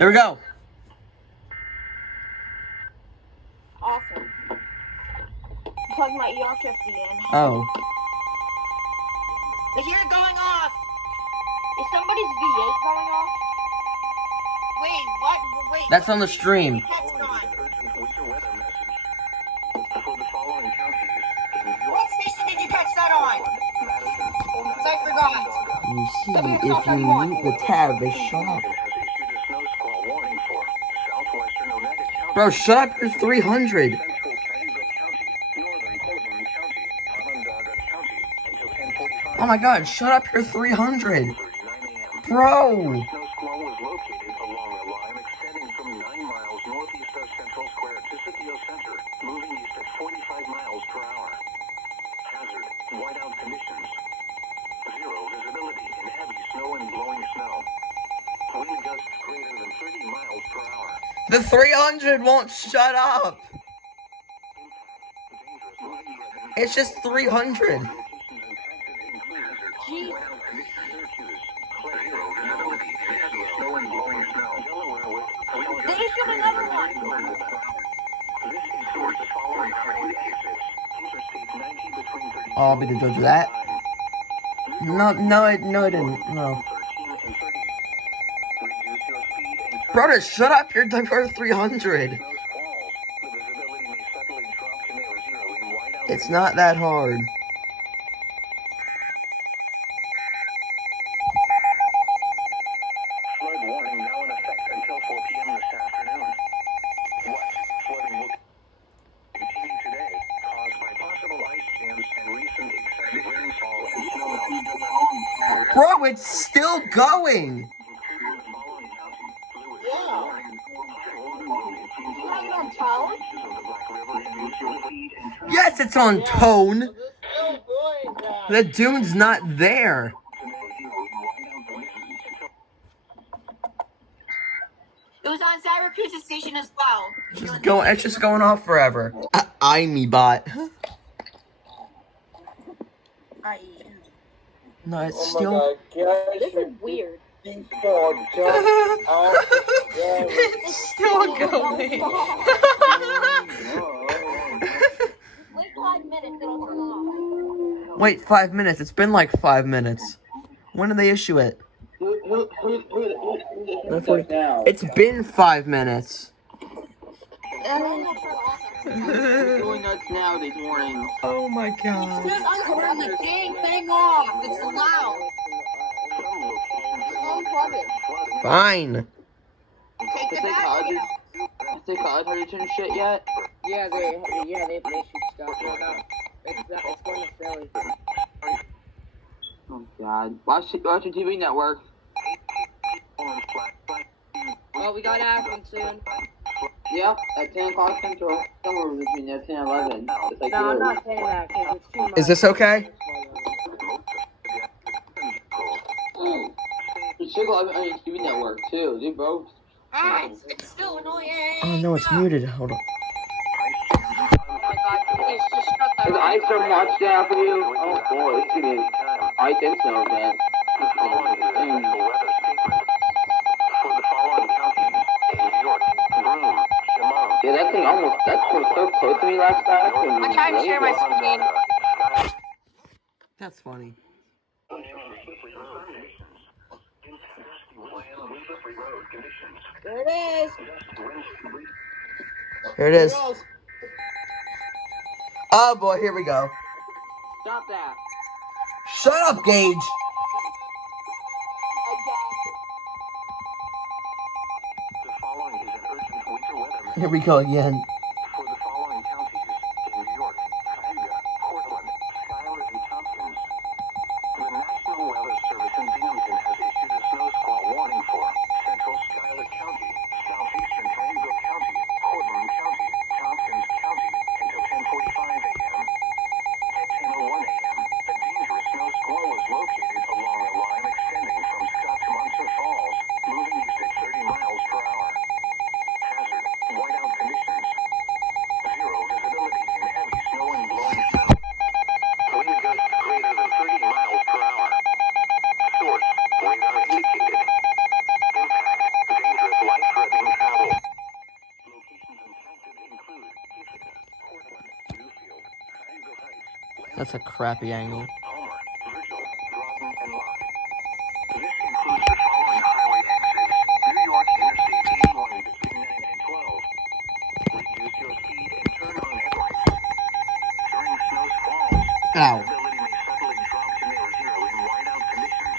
There we go. Awesome. Plug my ER50 in. Oh. I hear it going off. Is somebody's V8 going off? Wait, what? Wait. That's on the stream. Text on. What What station did you text that on? Because I forgot. You see, if you mute the tab, they shut up. Bro, shut up, you're 300. Oh my god, shut up, you're 300. Bro. The 300 won't shut up. It's just 300. Jeez. They issued another one. I'll be the judge of that. No, it didn't. No. Brother, shut up. You're 300. It's not that hard. Flood warning now in effect until 4 p.m. this afternoon. What? Flooding will continue today, caused by possible ice jams and recent excessive rainfall and snow. Bro, it's still going. You have it on tone? Yes, it's on tone. The dune's not there. It was on Syracuse Station as well. It's just going off forever. I me bot. No, it's still. This is weird. It's still going. Wait 5 minutes, it'll turn off. Wait 5 minutes. It's been like 5 minutes. When did they issue it? It's been 5 minutes. Going nuts now, these warnings. Oh my god. Dude, unturn the dang thing off. It's loud. Unplug it. Fine. Take the Has battery out. they college return shit yet? Yeah, they've issued stuff. No, it's going to Philly. Oh god. Watch your TV network. Well, we got Akron soon. Yep, at 10 o'clock central. Somewhere between 10 and 11. It's like No, I'm yours. not saying that because it's too much. Is this okay? You should go on your TV network too. Do both. Ah, it's still annoying. Oh no, it's muted. Hold on. Oh my god, please just shut that Is off. ice so much down for you? Oh boy, it's getting ice and snow, man. Yeah, that thing that was so close to me last night. I'm trying to share my screen. That's funny. There it is. Here it is. Oh boy, here we go. Stop that. Shut up, Gage. Here we go again. For the following counties in New York, Cayuga, Portland, Schuyler, and Tompkins, the National Weather Service in Binghamton has issued a snow squall warning for central Schuyler County, southeastern Cayuga County, Portland County, Tompkins County, until 10:45 a.m. At 10:01 a.m., a dangerous snow squall was located along a line extending from Scott to Munster Falls, moving east at 30 miles per hour. Hazard, whiteout conditions. That's a crappy angle. Homer, Virgil, Drawden, and Locke. This includes the following highway exits: New York Interstate 81 between 9 and 12. Reduce your speed and turn on headlights. During snow squalls, Ow. visibility may suddenly drop to near zero in whiteout conditions.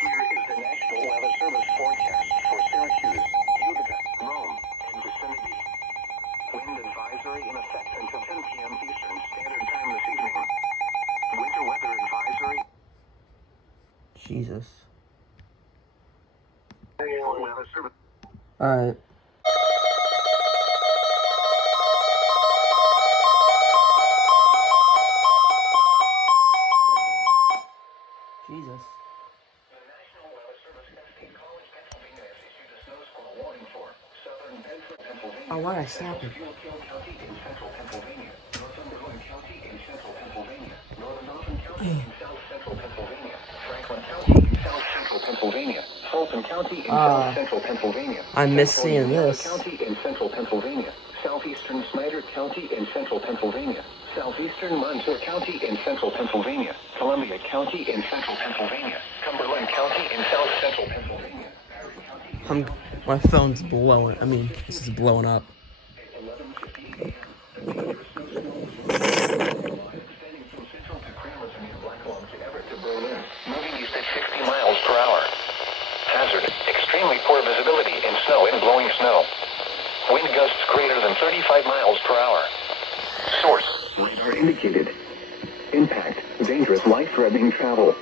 Here is the National Weather Service forecast for Syracuse, Utica, Rome, and vicinity. Wind advisory in effect until 10 p.m. Eastern Standard Time this evening. Winter weather advisory. Jesus. National Weather Service. Alright. Jesus. The National Weather Service at State College, Pennsylvania has issued a snow squall warning for southern Bedford, Pennsylvania. Oh, why did I snap it? Schuylkill County in central Pennsylvania. Northumberland County in central Pennsylvania. Northern Dauphin County in south central Pennsylvania. Franklin County in south central Pennsylvania. Fulton County in south central Pennsylvania. I miss Central seeing Indiana this. County in central Pennsylvania. Southeastern Snyder County in central Pennsylvania. Southeastern Montour County in central Pennsylvania. Columbia County in central Pennsylvania. Cumberland County in south central Pennsylvania. My phone's blowing. I mean, this is blowing up. 11:50 a.m. A dangerous snowstorm was located line extending from Central to Cramer's near Blacklock to Everett to Berlin, moving east at 60 miles per hour. Hazard: extremely poor visibility in snow and blowing snow. Wind gusts greater than 35 miles per hour. Source: radar indicated. Impact: dangerous, life-threatening travel.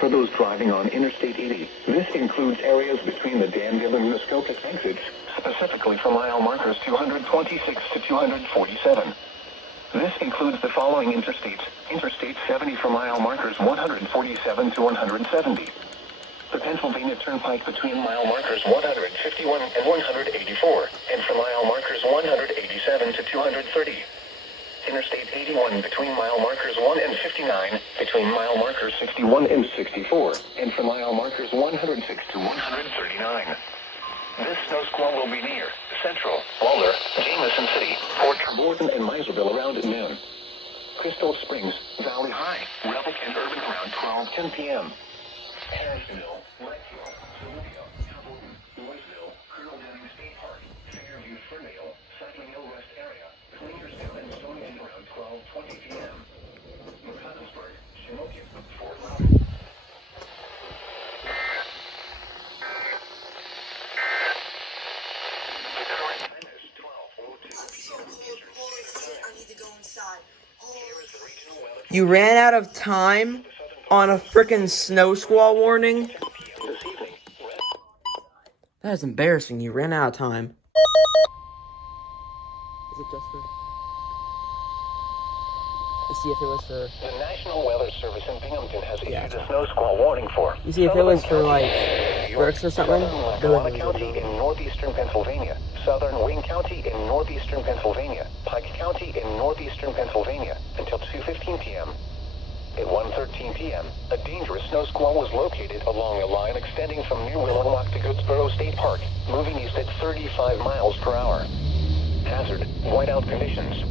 For those driving on Interstate 80, this includes areas between the Danville and Muskoka exits, specifically for mile markers 226 to 247. This includes the following interstates: Interstate 70 for mile markers 147 to 170. The Pennsylvania Turnpike between mile markers 151 and 184, and for mile markers 187 to 230. Interstate 81 between mile markers 1 and 59, between mile markers 61 and 64, and for mile markers 106 to 139. This snow squall will be near Central, Waller, Jameson City, Fort Triborden, and Miserville around noon. Crystal Springs, Valley High, Relic, and Urban around 12:10 p.m. Asheville, Leadville, Toledo, Templeton, Louisville, Colonel Denning State Park, Fairview, Ferndale, Cycling Hill Rest Area, Cleanerstown, and Stonington around 12:20 p.m. McConnellsburg, Shamokin, Fort Loudon. The current time is 12:02 p.m. I need to go inside. Here is the regional weather You ran out of time on a frickin' snow squall warning? this evening. That is embarrassing. You ran out of time. Is it just for... Let's see if it was for... The National Weather Service in Binghamton has issued Yeah. a snow squall warning for. You see if it was for, like, New York, Berks or something? Southern Lackawanna County in northeastern Pennsylvania, Southern Wayne County in northeastern Pennsylvania, Pike County in northeastern Pennsylvania, until 2:15 p.m. At 1:13 p.m., a dangerous snow squall was located along a line extending from New Willowlock to Goodsboro State Park, moving east at 35 miles per hour. Hazard: whiteout conditions.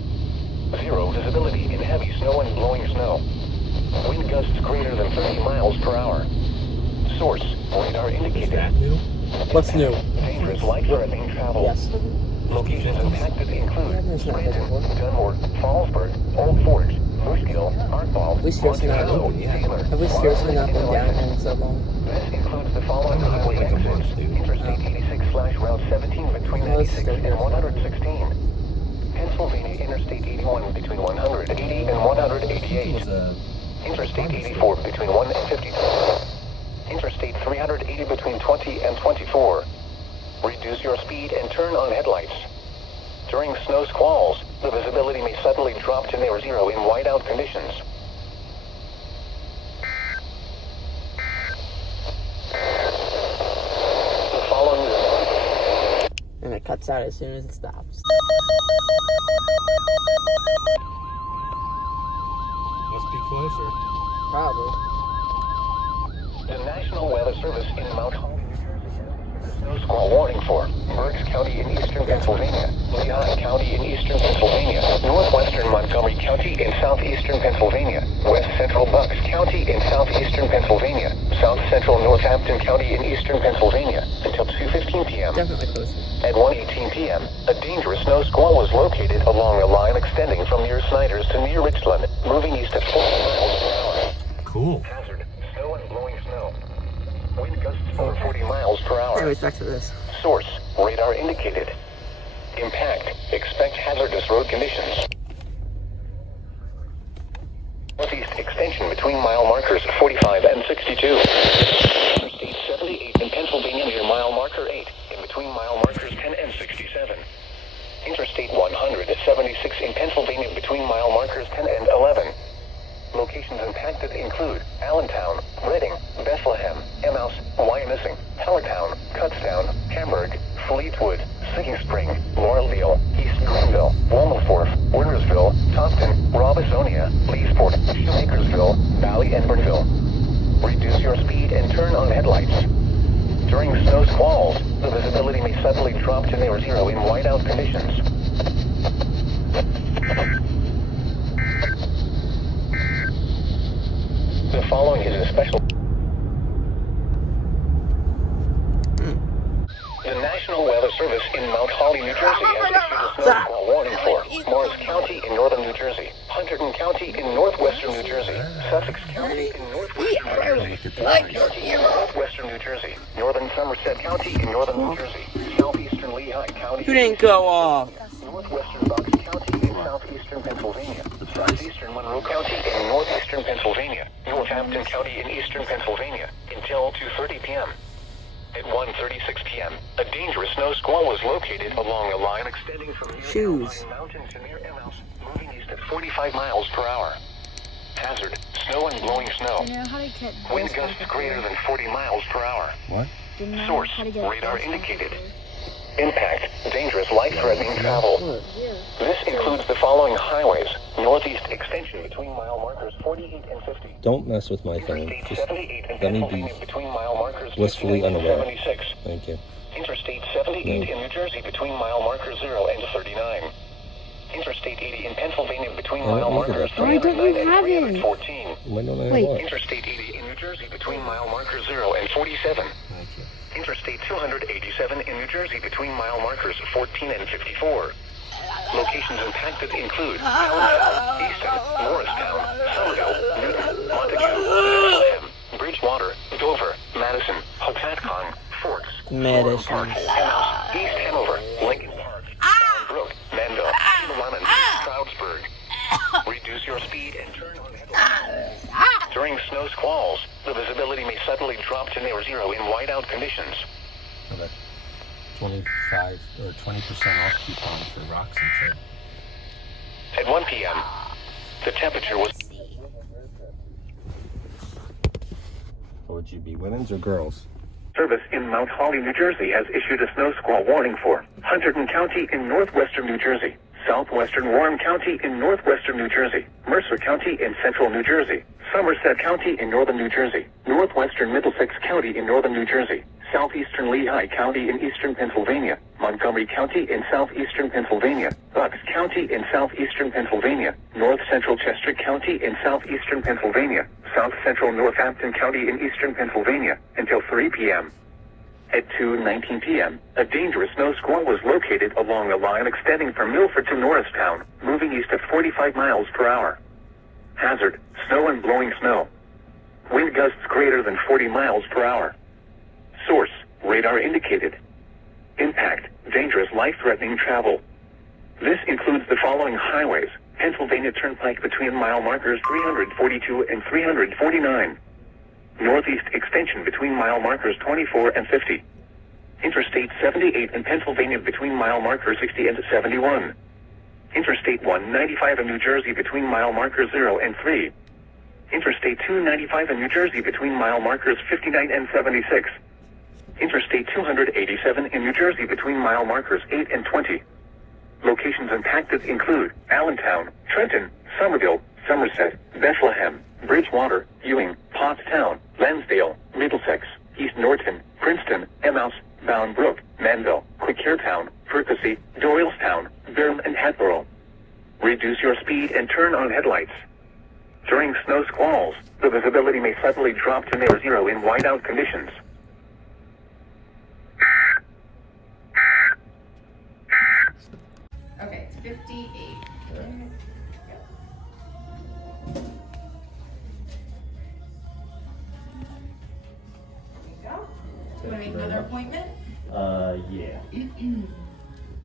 Zero visibility in heavy snow and blowing snow. Wind gusts greater than 30 miles per hour. Source: radar indicated. What's new? Dangerous, life-threatening travel. Yes. Locations impacted include It's not Scranton, visible. Dunmore, Fallsburg, Old Forge, Bushkill, Hardball, At least yours not Monticello, open. Taylor, At least yours has not been down Waterbury. in so long. This includes the following highway exits: Interstate 86/Route 17 between Oh, it's 96 still here. and 116. Pennsylvania Interstate 81 between 180 and 188. Interstate 84 between 1 and 52. Interstate 380 between 20 and 24. Reduce your speed and turn on headlights. During snow squalls, the visibility may suddenly drop to near zero in whiteout conditions. The following is And it cuts out as soon as it stops. Must be closer. Probably. the National Weather Service in Mount Holly, New Jersey. snow squall warning for Berks County in eastern Pennsylvania, Lehigh County in eastern Pennsylvania, northwestern Montgomery County in southeastern Pennsylvania, west central Bucks County in southeastern Pennsylvania, south central Northampton County in eastern Pennsylvania, until 2:15 p.m. Definitely close. At 1:18 p.m., a dangerous snow squall was located along a line extending from near Snyder's to near Richland, moving east at 40 miles per hour. Cool. Hazard, snow and blowing snow. Wind gusts over 40 miles per hour. Anyways, back to this. Source, radar indicated. Impact, expect hazardous road conditions. Northeast extension between mile markers 45 and 62. Interstate 78 in Pennsylvania near mile marker 8, in between mile markers 10 and 67. Interstate 176 in Pennsylvania between mile markers 10 and 11. Locations impacted include Allentown, Reading, Bethlehem, Emmaus, Wyomissing, Hellertown, Kutztown, Hamburg, Fleetwood, Singing Spring, Laureldale, East Greenville, Womelsdorf, Wintersville, Topton, Robisonia, Leesport, Shoemakersville, Valley and Burnville. Reduce your speed and turn on headlights. During snow squalls, the visibility may suddenly drop to near zero in whiteout conditions. The following is a special. The National Weather Service in Mount Holly, New Jersey has issued a snow squall warning for Morris County in northern New Jersey, Hunterdon County in northwestern New Jersey, Sussex County in northwestern New Jersey, County in northwestern New Jersey, northern Somerset County in northern New Jersey, southeastern Lehigh County. You didn't go off. Northwestern Bucks County in southeastern Pennsylvania, southeastern Monroe County in northeastern Pennsylvania, Northampton County in eastern Pennsylvania, until 2:30 p.m. At 1:36 p.m., a dangerous snow squall was located along a line extending from near Shoes. Alpine Mountain to near Emmaus, moving east at 45 miles per hour. Hazard, snow and blowing snow. You know how to get Wind gusts greater than 40 miles per hour. What? Source, radar indicated. Impact, dangerous life-threatening travel. This includes the following highways. Northeast extension between mile markers 48 and 50. Don't mess with my phone. Interstate Just 78 and let me Pennsylvania be between mile markers blissfully 59 and unaware. 76. Thank you. Interstate 78 in New Jersey between mile markers 0 and 39. Interstate 80 in Pennsylvania between I don't mile need markers that. Why don't you 309 and have it? 314. Why don't I Wait. what? Interstate 80 in New Jersey between mile markers 0 and 47. Thank you. Interstate 287 in New Jersey between mile markers 14 and 54. Locations impacted include Allentown, Easton, Morristown, Somerville, Newton, Montague, Bethlehem, Bridgewater, Dover, Madison, Hopatcong, Forks, Madison. Park, Emmaus, East Hanover, Lincoln Park, Brook, Manville, Lemon, Stroudsburg. Reduce your speed and turn on headlights. During snow squalls, the visibility may suddenly drop to near zero in whiteout conditions. Okay. 25 or 20% off coupon for rocks and shit. At 1 p.m., the temperature was What would you be, women's or girls? Service in Mount Holly, New Jersey has issued a snow squall warning for Hunterdon County in northwestern New Jersey, southwestern Warren County in northwestern New Jersey, Mercer County in central New Jersey, Somerset County in northern New Jersey, northwestern Middlesex County in northern New Jersey, southeastern Lehigh County in eastern Pennsylvania, Montgomery County in southeastern Pennsylvania, Bucks County in southeastern Pennsylvania, north central Chester County in southeastern Pennsylvania, south central Northampton County in eastern Pennsylvania, until 3 p.m. At 2:19 p.m., a dangerous snow squall was located along a line extending from Milford to Norristown, moving east at 45 miles per hour. Hazard, snow and blowing snow. Wind gusts greater than 40 miles per hour. Source, radar indicated. Impact, dangerous life-threatening travel. This includes the following highways. Pennsylvania Turnpike between mile markers 342 and 349. Northeast extension between mile markers 24 and 50. Interstate 78 in Pennsylvania between mile markers 60 and 71. Interstate 195 in New Jersey between mile markers 0 and 3. Interstate 295 in New Jersey between mile markers 59 and 76. Interstate 287 in New Jersey between mile markers 8 and 20. Locations impacted include Allentown, Trenton, Somerville, Somerset, Bethlehem, Bridgewater, Ewing, Pottstown, Lansdale, Middlesex, East Norton, Princeton, Emmaus, Bound Brook. Cairtown, Ferguson, Doylestown, Durham, and Hatboro. Reduce your speed and turn on headlights. During snow squalls, the visibility may suddenly drop to near zero in whiteout conditions. Okay, it's 58. There you go. Do you want to make another appointment? Yeah.